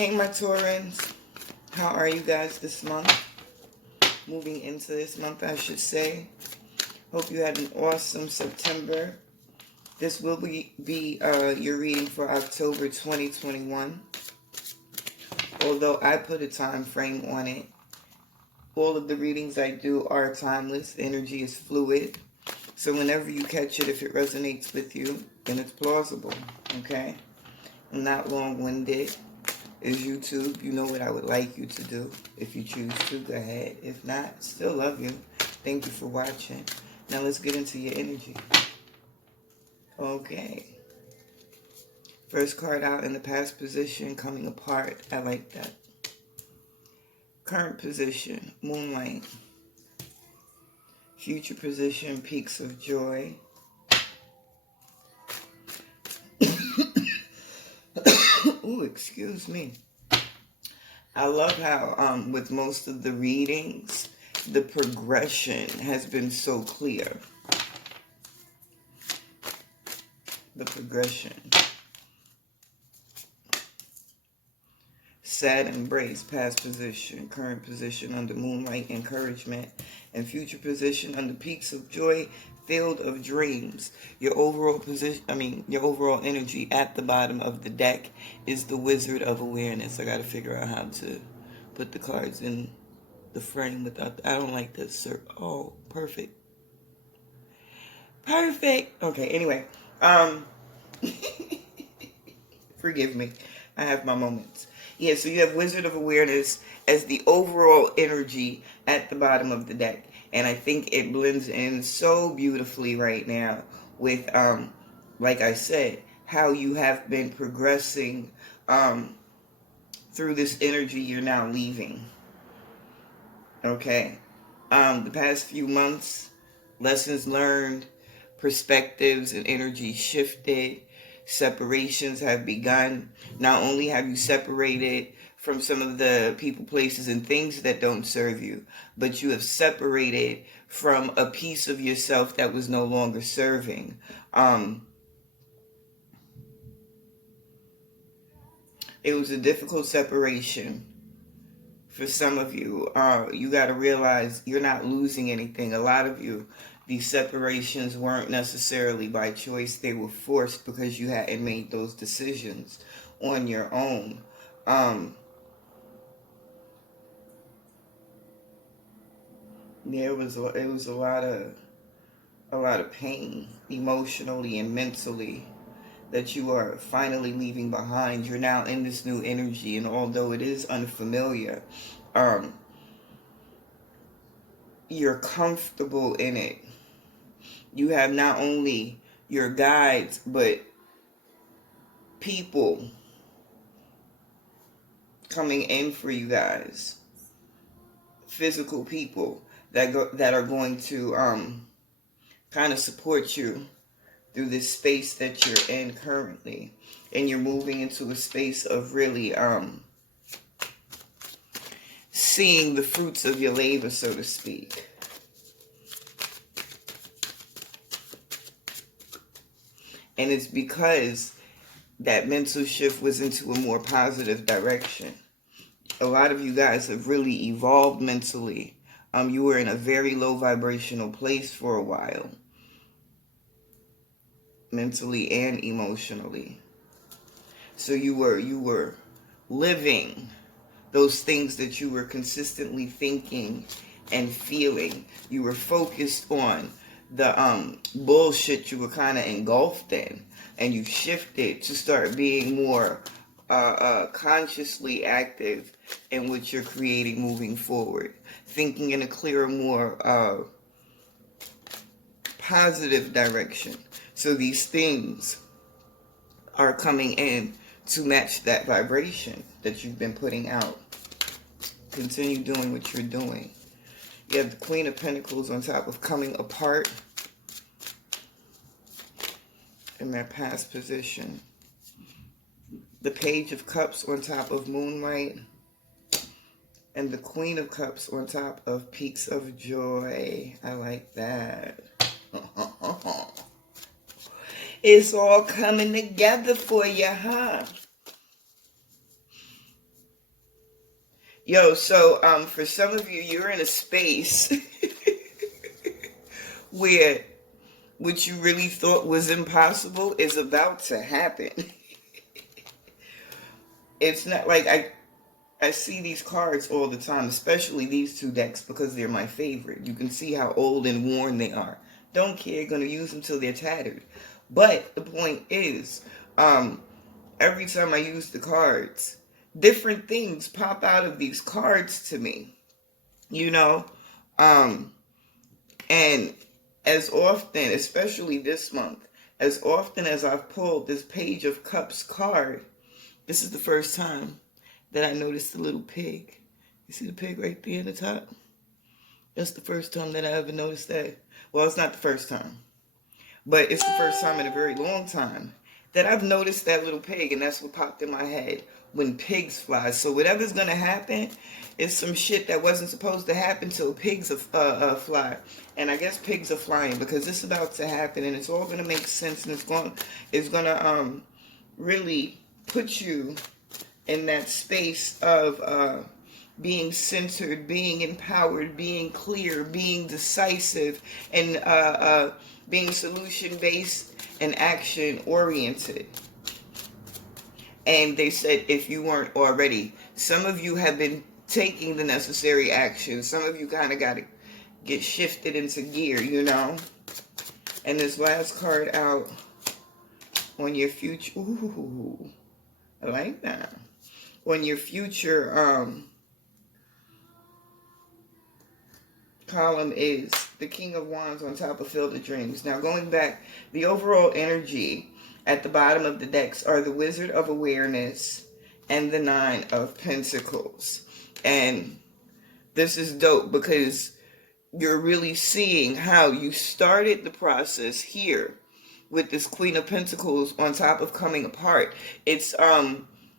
Hey, my Taurans. How are you guys this month? Moving into this month, I should say. Hope you had an awesome September. This will be your reading for October 2021. Although I put a time frame on it, all of the readings I do are timeless. Energy is fluid. So whenever you catch it, if it resonates with you, then it's plausible, okay? I'm not long-winded. Is YouTube. You know what I would like you to do. If you choose to, go ahead. If not, still love you. Thank you for watching. Now let's get into your energy. Okay. First card out in the past position, coming apart. I like that. Current position, moonlight. Future position, peaks of joy. Ooh, excuse me. I love how with most of the readings, the progression has been so clear. The progression. Sad embrace, past position, current position under moonlight, encouragement, and future position under peaks of joy, field of dreams. Your overall position, your overall energy at the bottom of the deck is the Wizard of Awareness. I got to figure out how to put the cards in the frame without, I don't like this, sir. Oh, perfect. Perfect. Okay, anyway. Forgive me. I have my moments. Yeah, so you have Wizard of Awareness as the overall energy at the bottom of the deck. And I think it blends in so beautifully right now with, like I said, how you have been progressing through this energy you're now leaving. Okay? The past few months, lessons learned, perspectives and energy shifted. Separations have begun. Not only have you separated from some of the people, places, and things that don't serve you, but you have separated from a piece of yourself that was no longer serving. It was a difficult separation for some of you. You got to realize you're not losing anything. A lot of you, these separations weren't necessarily by choice. They were forced because you hadn't made those decisions on your own. Yeah, it was a lot of pain emotionally and mentally that you are finally leaving behind. You're now in this new energy, and although it is unfamiliar, you're comfortable in it. You have not only your guides, but people coming in for you guys. Physical people that are going to kind of support you through this space that you're in currently. And you're moving into a space of really seeing the fruits of your labor, so to speak. And it's because that mental shift was into a more positive direction. A lot of you guys have really evolved mentally. You were in a very low vibrational place for a while. Mentally and emotionally. So you were living those things that you were consistently thinking and feeling. You were focused on the bullshit you were kind of engulfed in, and you shifted to start being more consciously active in what you're creating moving forward, thinking in a clearer, more positive direction. So these things are coming in to match that vibration that you've been putting out. Continue doing what you're doing. You have the Queen of Pentacles on top of coming apart in that past position. The Page of Cups on top of moonlight. And the Queen of Cups on top of peaks of joy. I like that. It's all coming together for you, huh? Yo, so for some of you, you're in a space where what you really thought was impossible is about to happen. It's not like I see these cards all the time, especially these two decks because they're my favorite. You can see how old and worn they are. Don't care, gonna use them till they're tattered. But the point is, every time I use the cards, different things pop out of these cards to me. You know? And as often, especially this month, as often as I've pulled this Page of Cups card, this is the first time that I noticed the little pig. You see the pig right there in the top? That's the first time that I ever noticed that. Well, it's not the first time, but it's the first time in a very long time that I've noticed that little pig, and that's what popped in my head when pigs fly. So whatever's going to happen is some shit that wasn't supposed to happen till pigs fly. And I guess pigs are flying because it's about to happen, and it's all going to make sense, and it's going to really put you in that space of being centered, being empowered, being clear, being decisive, and being solution-based and action-oriented. And they said if you weren't already, some of you have been taking the necessary action. Some of you kind of got to get shifted into gear, you know. And this last card out on your future. Ooh, I like that. On your future column is the King of Wands on top of Field of Dreams. Now going back, the overall energy at the bottom of the decks are the Wizard of Awareness and the Nine of Pentacles. And this is dope because you're really seeing how you started the process here with this Queen of Pentacles on top of coming apart. It's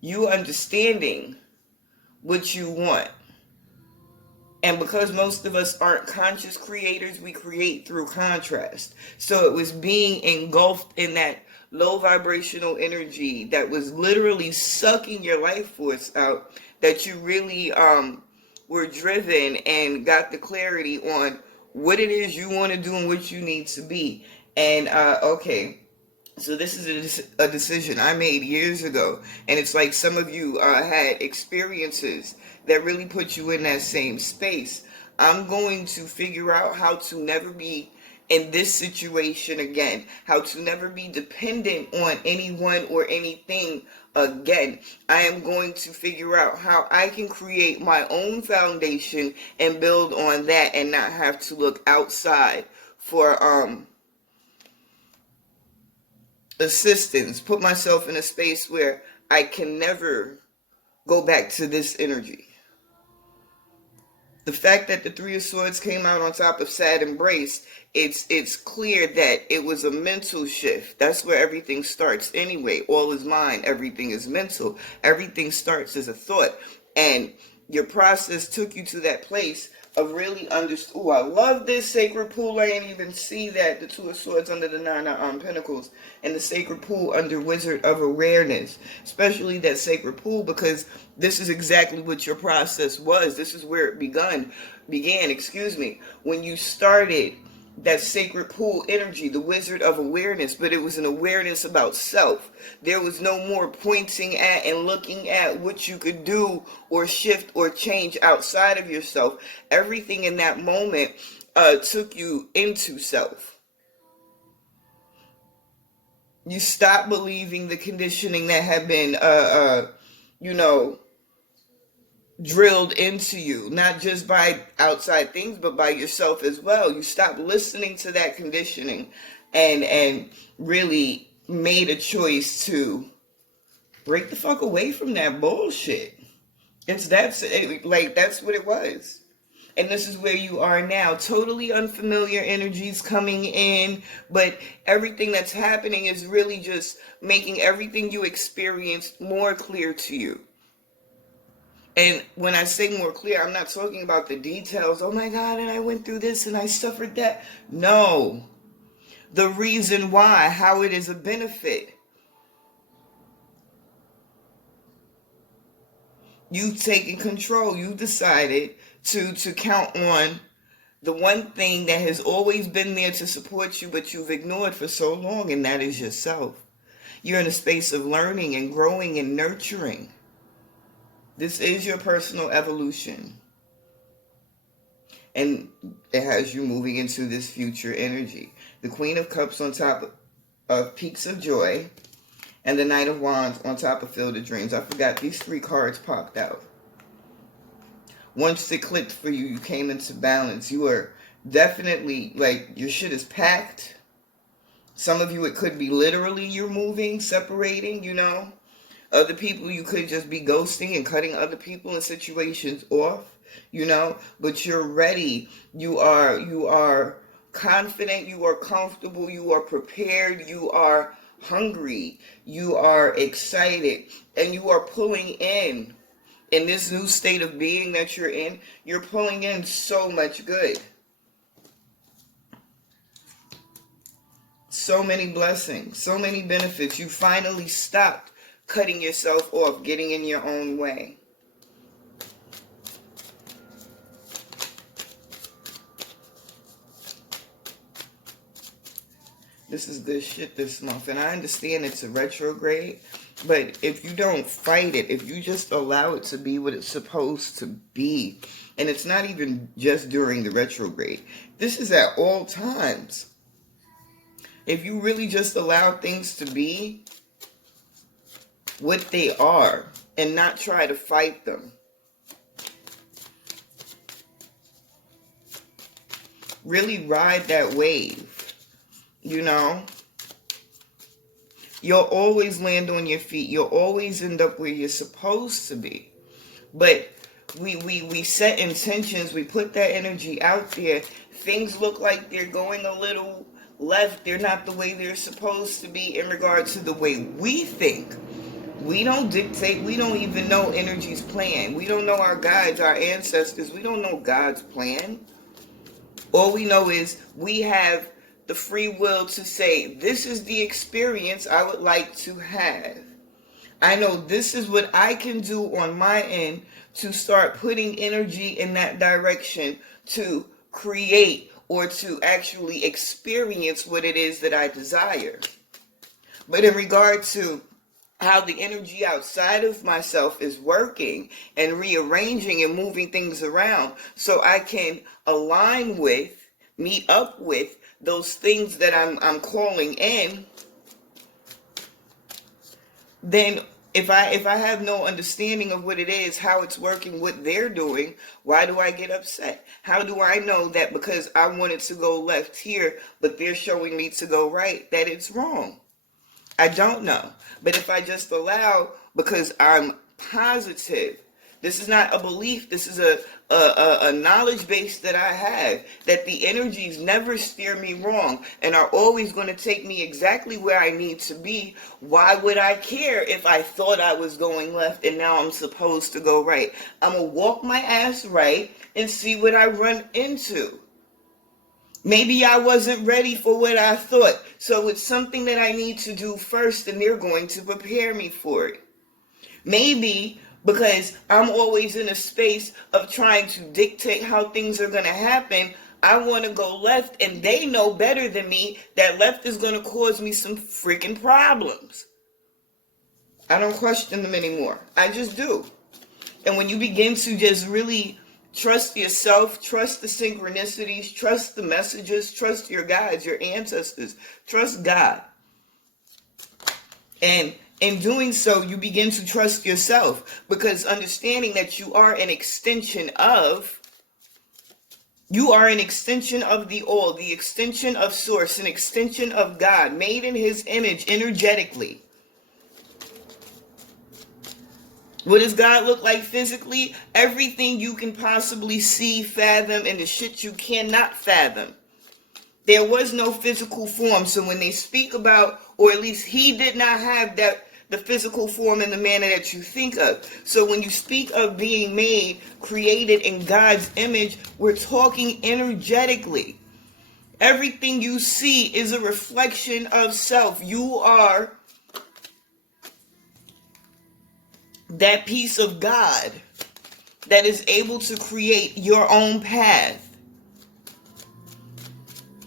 you understanding what you want. And because most of us aren't conscious creators, we create through contrast. So it was being engulfed in that low vibrational energy that was literally sucking your life force out that you really were driven and got the clarity on what it is you want to do and what you need to be. And okay. So this is a decision I made years ago. And it's like some of you had experiences that really put you in that same space. I'm going to figure out how to never be in this situation again. How to never be dependent on anyone or anything again. I am going to figure out how I can create my own foundation and build on that and not have to look outside for assistance, put myself in a space where I can never go back to this energy. The fact that the Three of Swords came out on top of Sad Embrace, it's clear that it was a mental shift. That's where everything starts anyway. All is mind, everything is mental. Everything starts as a thought. And your process took you to that place of really understand. Oh, I love this sacred pool. I didn't even see that. The Two of Swords under the Nine of Pentacles. And the sacred pool under Wizard of Awareness. Especially that sacred pool because this is exactly what your process was. This is where it began, when you started that sacred pool energy, the Wizard of Awareness, but it was an awareness about self. There was no more pointing at and looking at what you could do or shift or change outside of yourself. Everything in that moment took you into self. You stopped believing the conditioning that had been, drilled into you, not just by outside things, but by yourself as well. You stopped listening to that conditioning and really made a choice to break the fuck away from that bullshit. That's what it was. And this is where you are now. Totally unfamiliar energies coming in, but everything that's happening is really just making everything you experienced more clear to you. And when I say more clear, I'm not talking about the details. Oh my God, and I went through this and I suffered that. No. The reason why, how it is a benefit. You've taken control. You decided to count on the one thing that has always been there to support you, but you've ignored for so long, and that is yourself. You're in a space of learning and growing and nurturing. This is your personal evolution. And it has you moving into this future energy. The Queen of Cups on top of Peaks of Joy, and the Knight of Wands on top of Field of Dreams. I forgot these 3 cards popped out. Once it clicked for you, you came into balance. You are definitely, like, your shit is packed. Some of you, it could be literally you're moving, separating, you know. Other people, you could just be ghosting and cutting other people in situations off, you know. But you're ready. You are confident. You are comfortable. You are prepared. You are hungry. You are excited. And you are pulling in this new state of being that you're in. You're pulling in so much good. So many blessings. So many benefits. You finally stopped cutting yourself off, getting in your own way. This is good shit this month. And I understand it's a retrograde, but if you don't fight it, if you just allow it to be what it's supposed to be, and it's not even just during the retrograde, this is at all times. If you really just allow things to be what they are and not try to fight them, really ride that wave, you know, you'll always land on your feet. You'll always end up where you're supposed to be. But we set intentions. We put that energy out there. Things look like they're going a little left. They're not the way they're supposed to be in regard to the way we think. We don't dictate. We don't even know energy's plan. We don't know our guides, our ancestors. We don't know God's plan. All we know is we have the free will to say, this is the experience I would like to have. I know this is what I can do on my end to start putting energy in that direction to create or to actually experience what it is that I desire. But in regard to how the energy outside of myself is working and rearranging and moving things around so I can align with, meet up with those things that I'm calling in, then if I have no understanding of what it is, how it's working, what they're doing, why do I get upset? How do I know that because I wanted to go left here, but they're showing me to go right, that it's wrong? I don't know. But if I just allow, because I'm positive, this is not a belief, this is a knowledge base that I have, that the energies never steer me wrong and are always going to take me exactly where I need to be. Why would I care if I thought I was going left and now I'm supposed to go right? I'm going to walk my ass right and see what I run into. Maybe I wasn't ready for what I thought. So it's something that I need to do first and they're going to prepare me for it. Maybe because I'm always in a space of trying to dictate how things are going to happen, I want to go left and they know better than me that left is going to cause me some freaking problems. I don't question them anymore. I just do. And when you begin to just really trust yourself, trust the synchronicities, trust the messages, trust your guides, your ancestors, trust God. And in doing so, you begin to trust yourself, because understanding that you are an extension of the all, the extension of source, an extension of God, made in his image energetically. What does God look like physically? Everything you can possibly see, fathom, and the shit you cannot fathom. There was no physical form. So when they speak about, or at least he did not have the physical form in the manner that you think of. So when you speak of being made, created in God's image, we're talking energetically. Everything you see is a reflection of self. You are that piece of God that is able to create your own path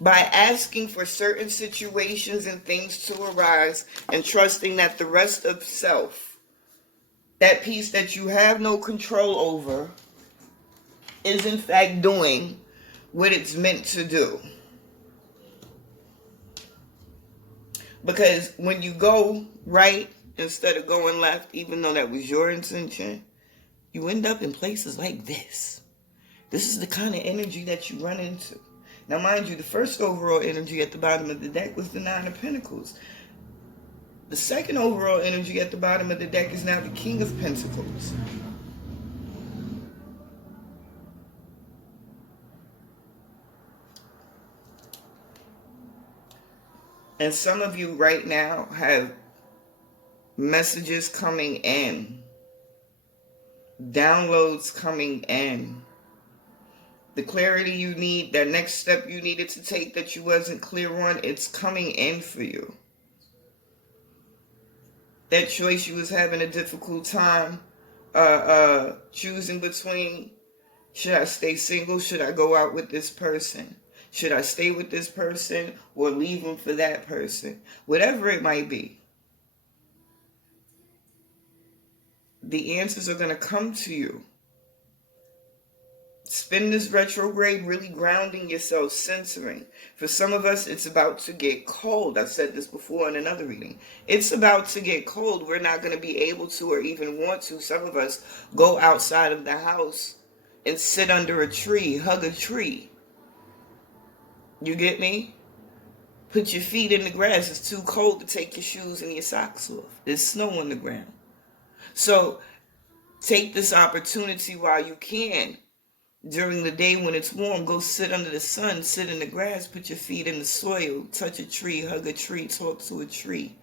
by asking for certain situations and things to arise and trusting that the rest of self, that piece that you have no control over, is in fact doing what it's meant to do. Because when you go right instead of going left, even though that was your intention, you end up in places like this. This is the kind of energy that you run into. Now, mind you, the first overall energy at the bottom of the deck was the Nine of Pentacles. The second overall energy at the bottom of the deck is now the King of Pentacles. And some of you right now have messages coming in, downloads coming in, the clarity you need, that next step you needed to take that you wasn't clear on, it's coming in for you. That choice you was having a difficult time choosing between, should I stay single, should I go out with this person? Should I stay with this person or leave him for that person? Whatever it might be. The answers are going to come to you. Spend this retrograde really grounding yourself, centering. For some of us, it's about to get cold. I've said this before in another reading. It's about to get cold. We're not going to be able to or even want to, some of us, go outside of the house and sit under a tree, hug a tree. You get me? Put your feet in the grass. It's too cold to take your shoes and your socks off. There's snow on the ground. So take this opportunity while you can. During the day when it's warm, go sit under the sun, sit in the grass, put your feet in the soil, touch a tree, hug a tree, talk to a tree.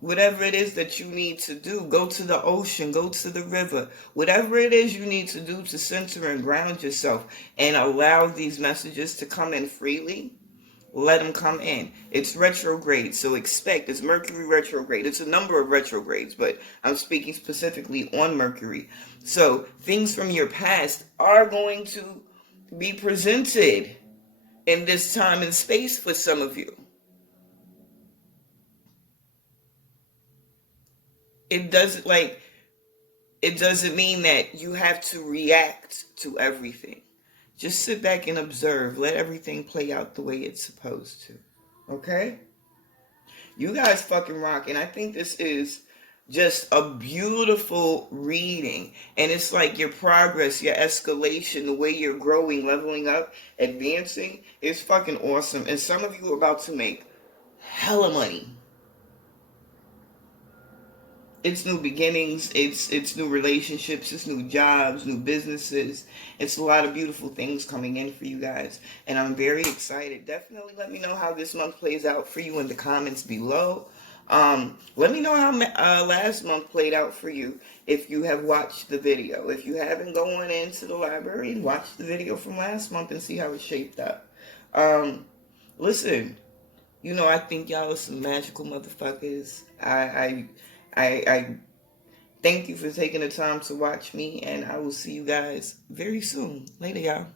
Whatever it is that you need to do, go to the ocean, go to the river. Whatever it is you need to do to center and ground yourself and allow these messages to come in freely, let them come in. It's retrograde, so expect. It's Mercury retrograde. It's a number of retrogrades, but I'm speaking specifically on Mercury. So things from your past are going to be presented in this time and space for some of you. It doesn't mean that you have to react to everything. Just sit back and observe. Let everything play out the way it's supposed to. Okay? You guys fucking rock. And I think this is just a beautiful reading. And it's like your progress, your escalation, the way you're growing, leveling up, advancing is fucking awesome. And some of you are about to make hella money. It's new beginnings, it's new relationships, it's new jobs, new businesses. It's a lot of beautiful things coming in for you guys. And I'm very excited. Definitely let me know how this month plays out for you in the comments below. Let me know how last month played out for you if you have watched the video. If you haven't, go on into the library and watch the video from last month and see how it shaped up. Listen, you know, I think y'all are some magical motherfuckers. I thank you for taking the time to watch me, and I will see you guys very soon. Later, y'all.